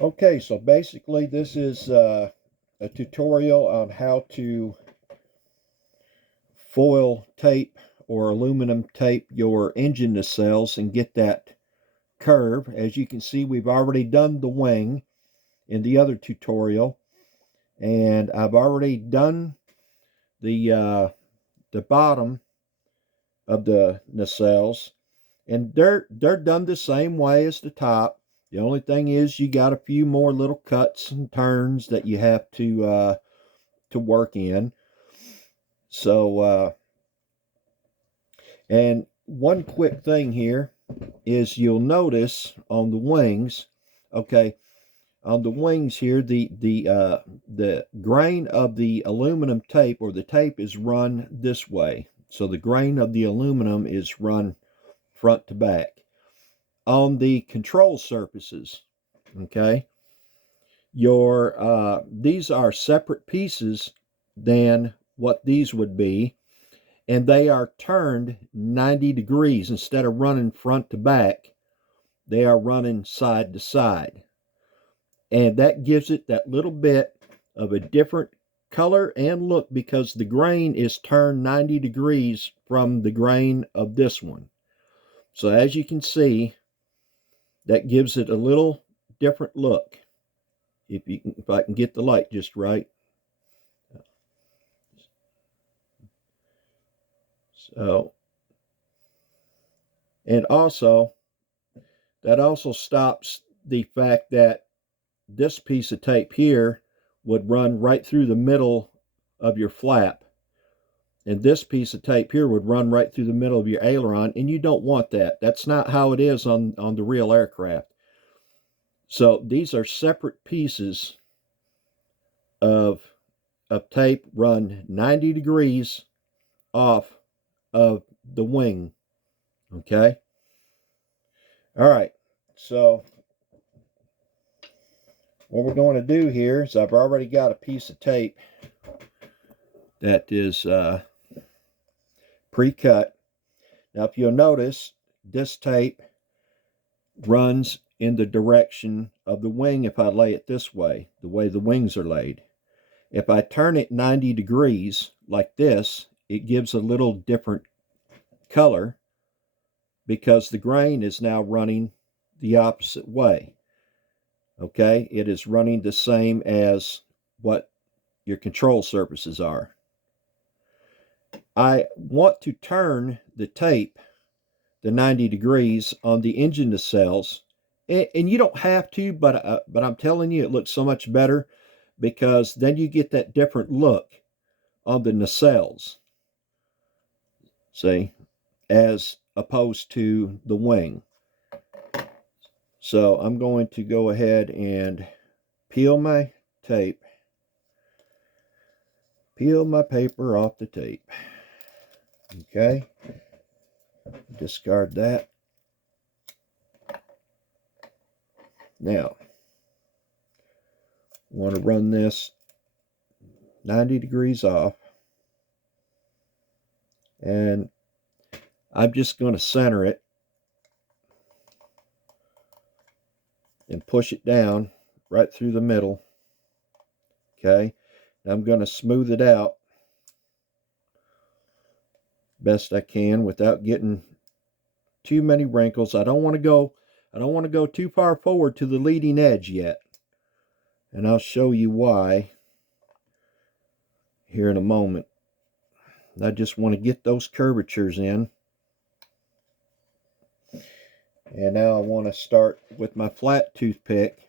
Okay, so basically this is a tutorial on how to foil tape or aluminum tape your engine nacelles and get that curve. As you can see, we've already done the wing in the other tutorial, and I've already done the bottom of the nacelles, and they're done the same way as the top. The only thing is you got a few more little cuts and turns that you have to work in. So and one quick thing here is you'll notice on the wings, okay, on the wings here, the grain of the aluminum tape or the tape is run this way. So the grain of the aluminum is run front to back. On the control surfaces, okay, these are separate pieces than what these would be, and they are turned 90 degrees. Instead of running front to back, they are running side to side, and that gives it that little bit of a different color and look because the grain is turned 90 degrees from the grain of this one. So as you can see, that gives it a little different look. If I can get the light just right. So, and also that also stops the fact that this piece of tape here would run right through the middle of your flap, and this piece of tape here would run right through the middle of your aileron, and you don't want that. That's not how it is on the real aircraft. So these are separate pieces of tape run 90 degrees off of the wing. Okay. All right. So what we're going to do here is I've already got a piece of tape that is pre-cut. Now, if you'll notice, this tape runs in the direction of the wing if I lay it this way, the way the wings are laid. If I turn it 90 degrees like this, it gives a little different color because the grain is now running the opposite way. Okay, it is running the same as what your control surfaces are. I want to turn the tape the 90 degrees on the engine nacelles, and you don't have to, but I'm telling you, it looks so much better because then you get that different look on the nacelles, see, as opposed to the wing. So I'm going to go ahead and peel my tape, peel my paper off the tape. Okay, discard that. Now, I want to run this 90 degrees off, and I'm just going to center it and push it down right through the middle. Okay, now I'm going to smooth it out best I can without getting too many wrinkles. I don't want to go too far forward to the leading edge yet, and I'll show you why here in a moment. I just want to get those curvatures in. And now I want to start with my flat toothpick,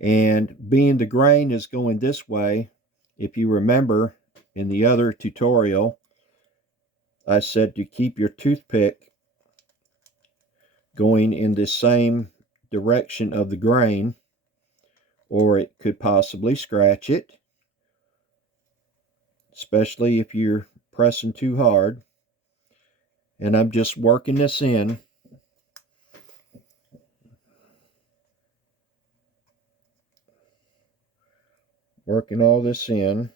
and being the grain is going this way, if you remember in the other tutorial I said to keep your toothpick going in the same direction of the grain, or it could possibly scratch it, especially if you're pressing too hard. And I'm just working this in. Working all this in.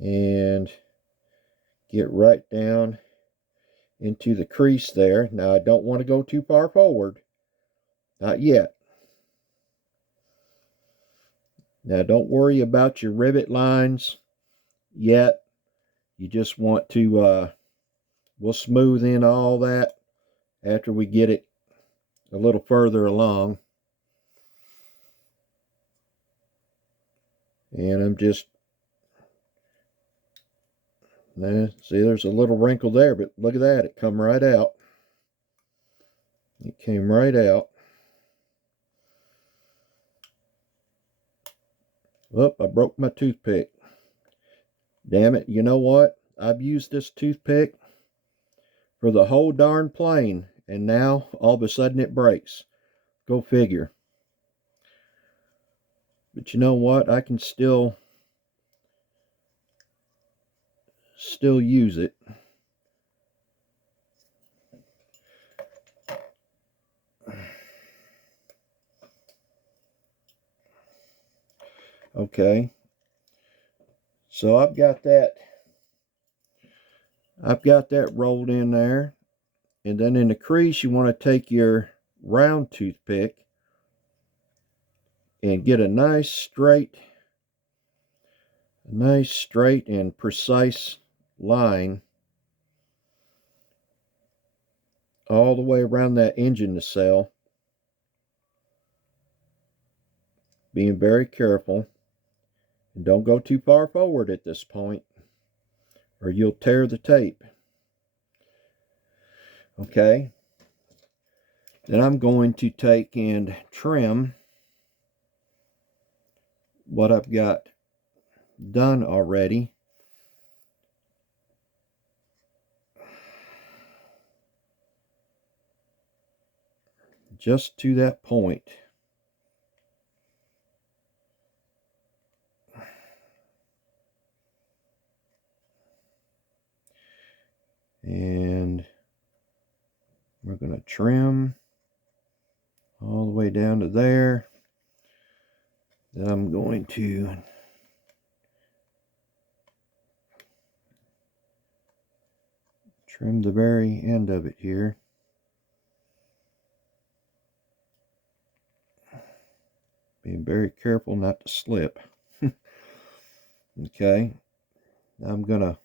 And get right down into the crease there. Now I don't want to go too far forward. Not yet. Now don't worry about your rivet lines yet. You just want to, we'll smooth in all that after we get it a little further along. And I'm just, see, there's a little wrinkle there, but look at that, it come right out. It came right out. Oh, I broke my toothpick. Damn it, you know what? I've used this toothpick for the whole darn plane, and now all of a sudden it breaks. Go figure. But you know what? I can still use it. Okay. So I've got that rolled in there. And then in the crease, you want to take your round toothpick and get a nice straight and precise line all the way around that engine nacelle. Being very careful. And don't go too far forward at this point, or you'll tear the tape. Okay. Then I'm going to take and trim what I've got done already. Just to that point. And we're going to trim all the way down to there. Then I'm going to trim the very end of it here. Being very careful not to slip. Okay. Now I'm going to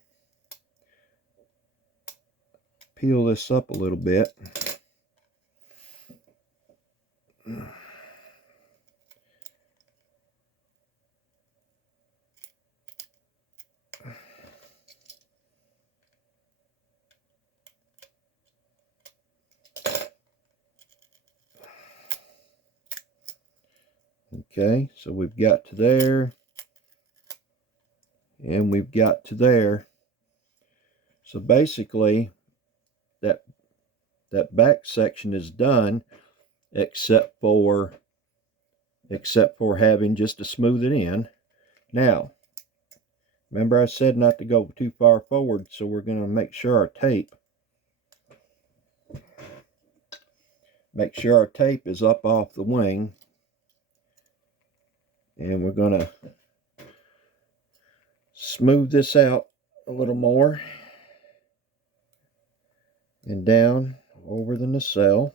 peel this up a little bit. Okay, so we've got to there, and we've got to there. So basically, that back section is done, except for having just to smooth it in. Now, remember I said not to go too far forward, so we're going to make sure our tape is up off the wing. And we're going to smooth this out a little more and down over the nacelle.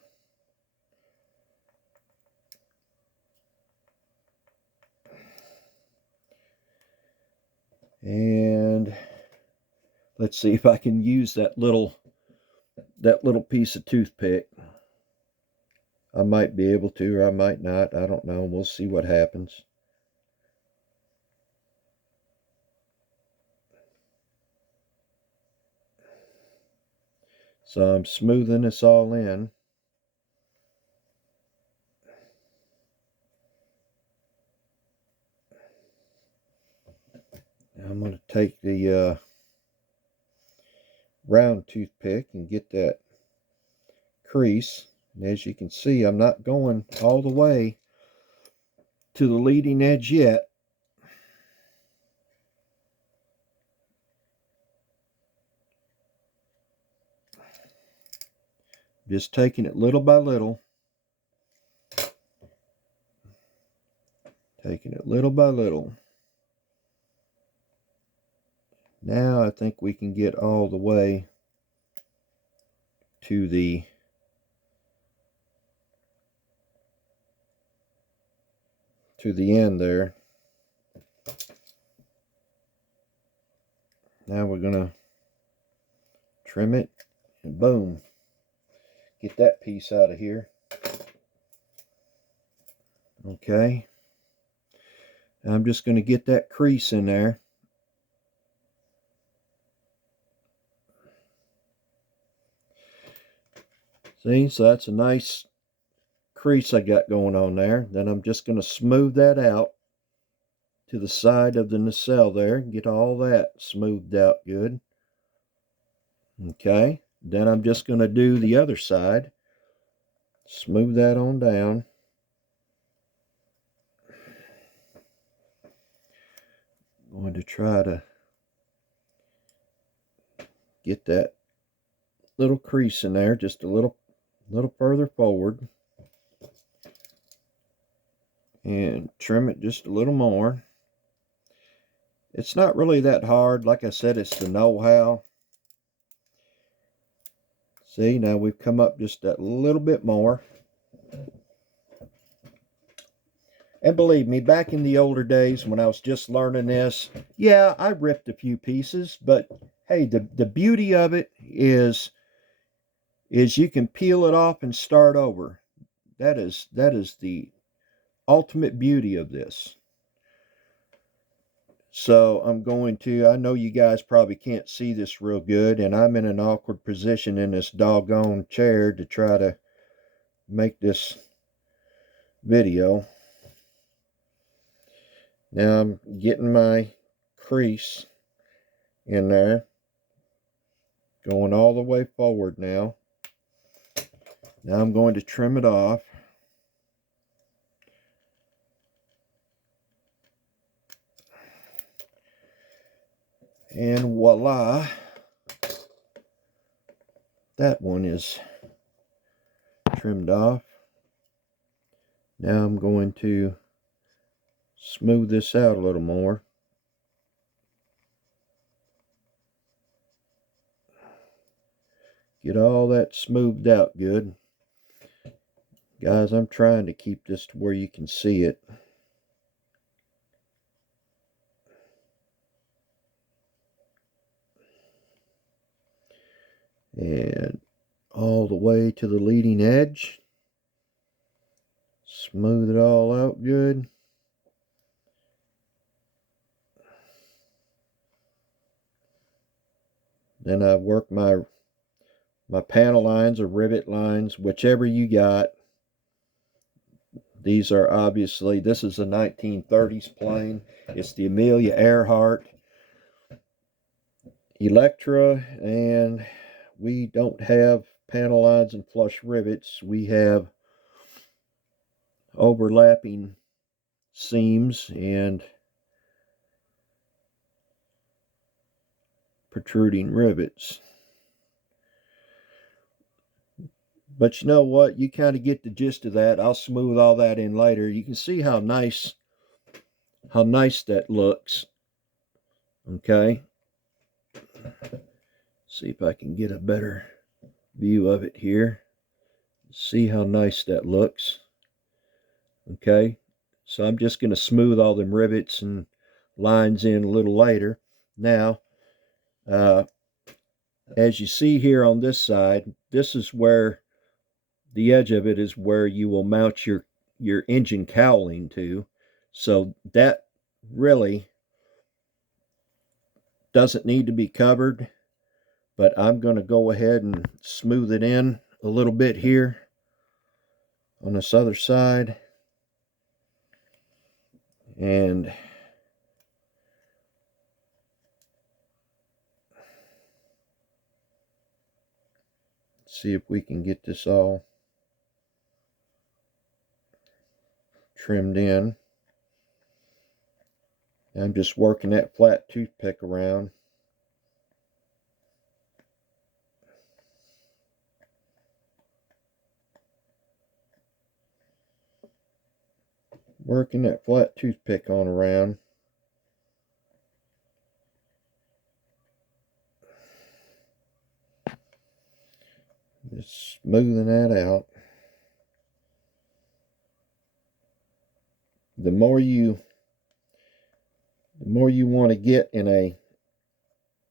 And let's see if I can use that little piece of toothpick. I might be able to, or I might not. I don't know. We'll see what happens. So I'm smoothing this all in. Now I'm going to take the round toothpick and get that crease. And as you can see, I'm not going all the way to the leading edge yet. Just taking it little by little. Taking it little by little. Now I think we can get all the way to the end there. Now we're gonna trim it, and boom, get that piece out of here. Okay, I'm just going to get that crease in there. See, so that's a nice crease I got going on there. Then I'm just going to smooth that out to the side of the nacelle there, get all that smoothed out good. Okay, then I'm just going to do the other side, smooth that on down. I'm going to try to get that little crease in there just a little further forward, and trim it just a little more. It's not really that hard. Like I said, it's the know-how. See, now we've come up just a little bit more. And believe me, back in the older days when I was just learning this, yeah, I ripped a few pieces, but hey, the beauty of it is you can peel it off and start over. That is the ultimate beauty of this. So I'm going to, I know you guys probably can't see this real good, and I'm in an awkward position in this doggone chair to try to make this video. Now I'm getting my crease in there, going all the way forward now. Now I'm going to trim it off. And voila, that one is trimmed off. Now I'm going to smooth this out a little more. Get all that smoothed out good. Guys, I'm trying to keep this to where you can see it. And all the way to the leading edge. Smooth it all out good. Then I work my panel lines or rivet lines, whichever you got. These are obviously, this is a 1930s plane. It's the Amelia Earhart Electra, and we don't have panel lines and flush rivets. We have overlapping seams and protruding rivets. But you know what? You kind of get the gist of that. I'll smooth all that in later. You can see how nice that looks. Okay. See if I can get a better view of it here. See how nice that looks. Okay. So I'm just going to smooth all them rivets and lines in a little later. Now, as you see here on this side, this is where the edge of it is where you will mount your engine cowling to. So that really doesn't need to be covered, but I'm going to go ahead and smooth it in a little bit here on this other side. And see if we can get this all trimmed in. I'm just working that flat toothpick around. Working that flat toothpick on around. Just smoothing that out. The more you want to get in a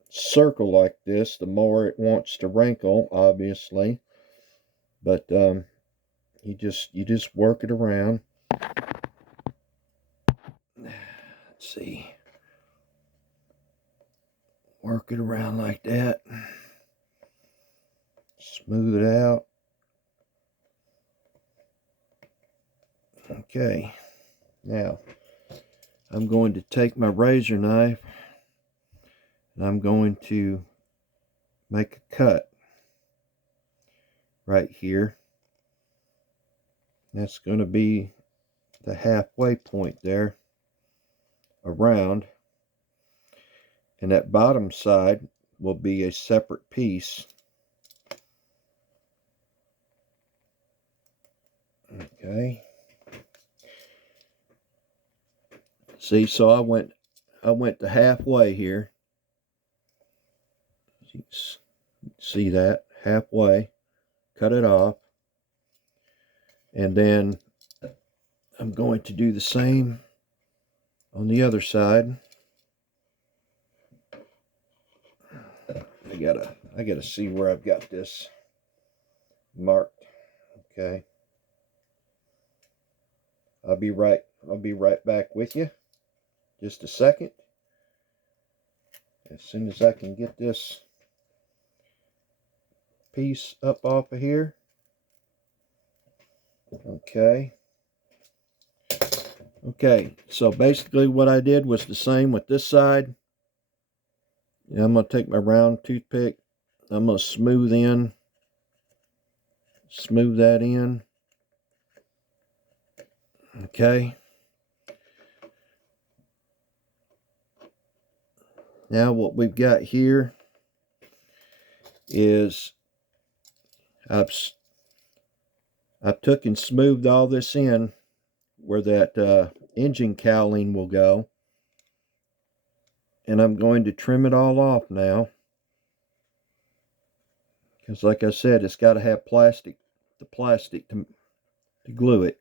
circle like this, the more it wants to wrinkle, obviously. But you just work it around. Let's see. Work it around like that. Smooth it out. Okay. Now, I'm going to take my razor knife and I'm going to make a cut right here. That's going to be the halfway point there around, and that bottom side will be a separate piece. Okay. See, so I went to halfway here. See that? Halfway. Cut it off. And then I'm going to do the same on the other side. I gotta see where I've got this marked. Okay. I'll be right back with you. Just a second. As soon as I can get this piece up off of here. Okay. Okay, so basically what I did was the same with this side. And I'm going to take my round toothpick. I'm going to smooth that in. Okay. Now what we've got here is I've took and smoothed all this in where that engine cowling will go. And I'm going to trim it all off now. Because like I said, it's got to have the plastic to glue it.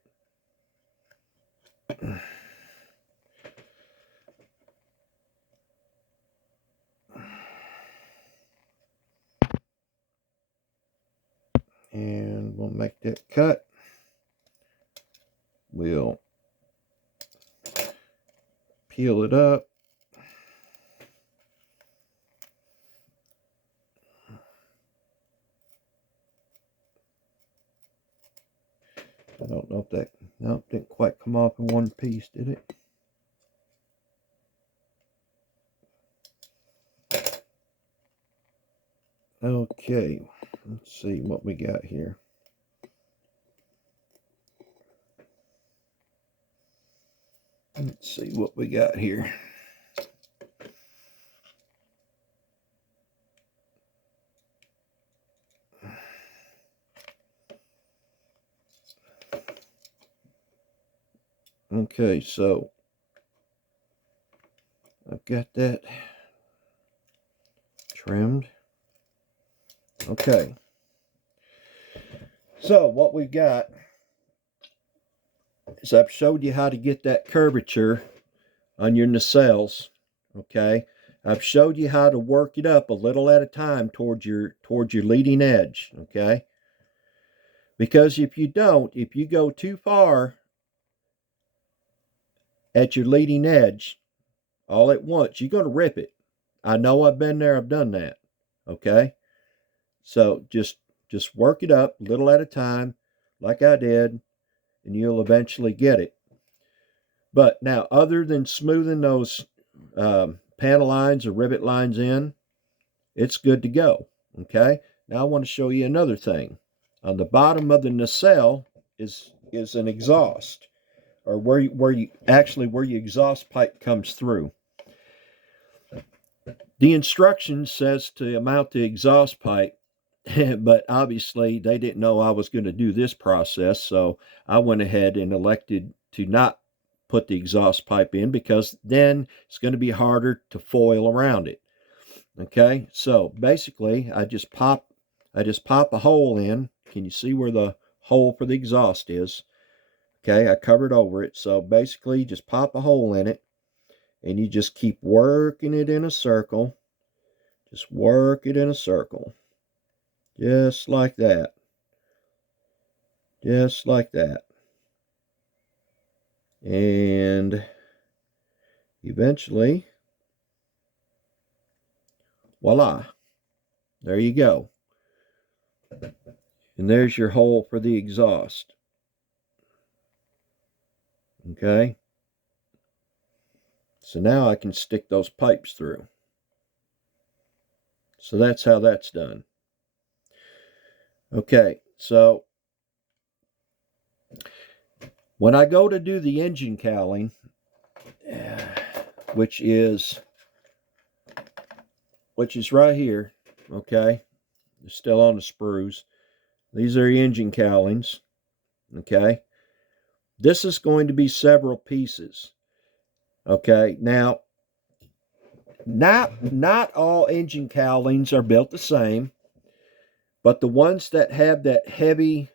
And we'll make that cut. We'll peel it up. I don't know if that, nope, didn't quite come off in one piece, did it? Okay, let's see what we got here. Let's see what we got here. Okay, so I've got that trimmed. Okay. So what we've got is I've showed you how to get that curvature on your nacelles. Okay. I've showed you how to work it up a little at a time towards your leading edge. Okay. Because if you go too far at your leading edge all at once, you're going to rip it. I know, I've been there, I've done that. Okay. So just work it up a little at a time like I did, and you'll eventually get it. But now, other than smoothing those panel lines or rivet lines in, it's good to go. Okay. Now I want to show you another thing. On the bottom of the nacelle is an exhaust, or where your exhaust pipe comes through. The instruction says to mount the exhaust pipe, but obviously they didn't know I was going to do this process, so I went ahead and elected to not put the exhaust pipe in, because then it's going to be harder to foil around it. Okay, so basically I just pop I just pop a hole in. Can you see where the hole for the exhaust is? Okay, I covered over it. So basically just pop a hole in it and you just keep working it in a circle. Just work it in a circle. Just like that. Just like that. And eventually, voila, there you go. And there's your hole for the exhaust. Okay. So now I can stick those pipes through. So that's how that's done. Okay, so when I go to do the engine cowling, which is right here, okay, it's still on the sprues. These are the engine cowlings, okay. This is going to be several pieces, okay. Now, not all engine cowlings are built the same, but the ones that have that heavy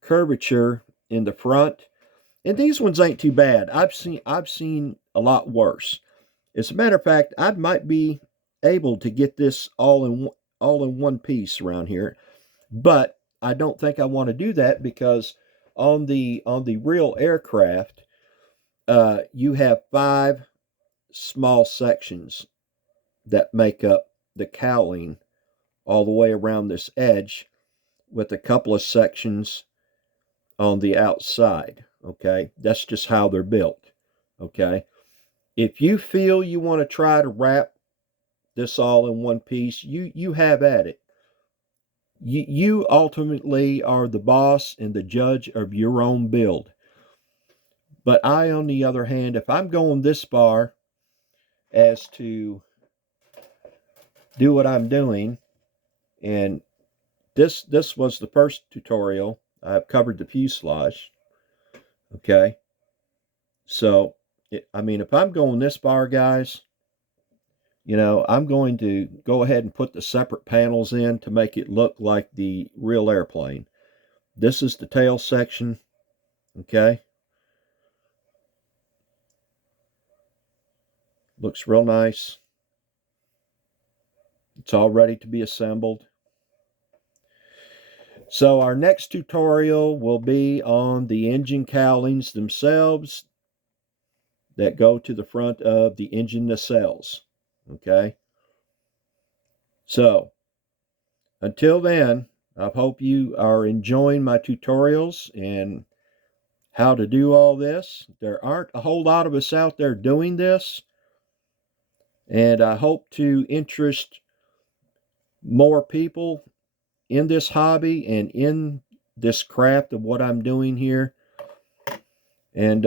curvature in the front, and these ones ain't too bad. I've seen a lot worse. As a matter of fact, I might be able to get this all in one piece around here, but I don't think I want to do that because on the real aircraft, you have 5 small sections that make up the cowling all the way around this edge, with a couple of sections on the outside. Okay, that's just how they're built. Okay, if you feel you want to try to wrap this all in one piece, you have at it. You ultimately are the boss and the judge of your own build. But I, on the other hand, if I'm going this far as to do what I'm doing, and this was the first tutorial, I've covered the fuselage. Okay, so I mean, if I'm going this far, guys, I'm going to go ahead and put the separate panels in to make it look like the real airplane. This is the tail section, okay? Looks real nice. It's all ready to be assembled. So our next tutorial will be on the engine cowlings themselves that go to the front of the engine nacelles, okay? So until then, I hope you are enjoying my tutorials and how to do all this. There aren't a whole lot of us out there doing this, and I hope to interest more people in this hobby and in this craft of what I'm doing here. And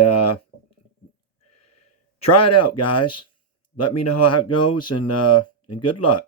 try it out, guys. Let me know how it goes, and good luck.